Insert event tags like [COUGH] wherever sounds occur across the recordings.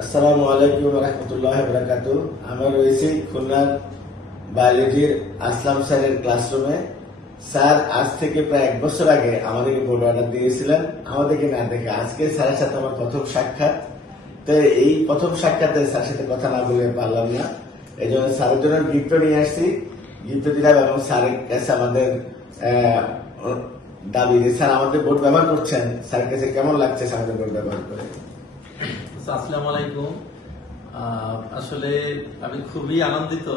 আসসালামু আলাইকুম রহমতুল্লাহ বরাকাতু আমরা রয়েছি খুলনার বায়োলজির আসলাম স্যারের ক্লাসরুমে। স্যার আজ থেকে প্রায় এক বছর আগে আমাদেরকে বোর্ড অর্ডার দিয়েছিলেন। আমাদেরকে না দেখে আজকে স্যারের সাথে আমার প্রথম সাক্ষাৎ। তো এই প্রথম সাক্ষাতে স্যারের সাথে কথা না বলে পারলাম না। এই জন্য স্যারের জন্য গিফট নিয়ে আসছি। গিফট দিলাম এবং স্যারের কাছে আমাদের দাবি যে স্যার আমাদের বোর্ড ব্যবহার করছেন। স্যারের কাছে কেমন লাগছে স্যার আমাদের বোর্ড ব্যবহার করে? আসলে আমি খুবই আনন্দিত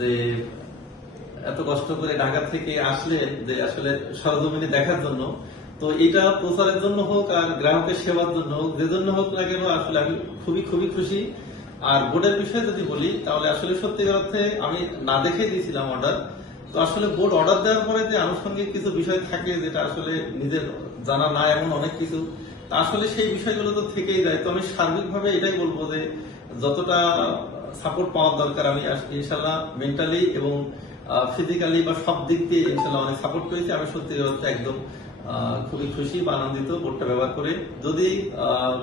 যে এত কষ্ট করে ঢাকা থেকে যে আসলে সরজমিনে দেখার জন্য। তো এটা প্রচারের জন্য হোক আর গ্রাহকের সেবার জন্য যে জন্য হোক না কেন আসলে আমি খুবই খুবই খুশি। আর বোর্ডের বিষয়ে যদি বলি, তাহলে আসলে সত্যিকার অর্থে আমি না দেখে দিয়েছিলাম অর্ডার তো আসলে বোর্ড অর্ডার দেওয়ার পরে যে আনুষঙ্গিক কিছু বিষয় থাকে যেটা আসলে নিজের জানা না এমন অনেক কিছু আসলে সেই বিষয়গুলো তো থেকেই যায়। তো আমি সার্বিকভাবে এটাই বলব যে, যতটা সাপোর্ট পাওয়ার দরকার আমি ইনশাল্লাহ মেন্টালি এবং ফিজিক্যালি বা সব দিক দিয়ে ইনশাল্লাহ অনেক সাপোর্ট করেছি। আমি সত্যি হচ্ছে একদম খুবই খুশি বা আনন্দিত বোর্ডটা ব্যবহার করে। যদি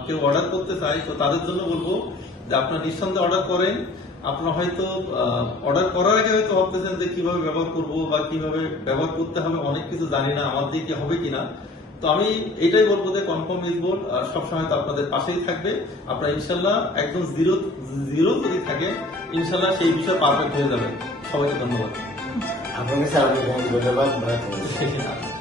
কেউ অর্ডার করতে চায়, তো তাদের জন্য বলব যে, আপনারা নিঃসন্দেহে অর্ডার করেন। আপনারা হয়তো অর্ডার করার আগে হয়তো ভাবতেছেন যে, কীভাবে ব্যবহার করব বা কীভাবে ব্যবহার করতে হবে, অনেক কিছু জানি না। আমার দিয়ে কি হবে কিনা? তো আমি এটাই বলব যে কনফার্ম ইজ বোর্ড সবসময় তো আপনাদের পাশেই থাকবে। আপনারা ইনশাল্লাহ একদম জিরো জিরো যদি থাকে ইনশাল্লাহ সেই বিষয়ে পারফেক্ট হয়ে যাবে। সবাইকে ধন্যবাদ। আপনাকে ধন্যবাদ [LAUGHS]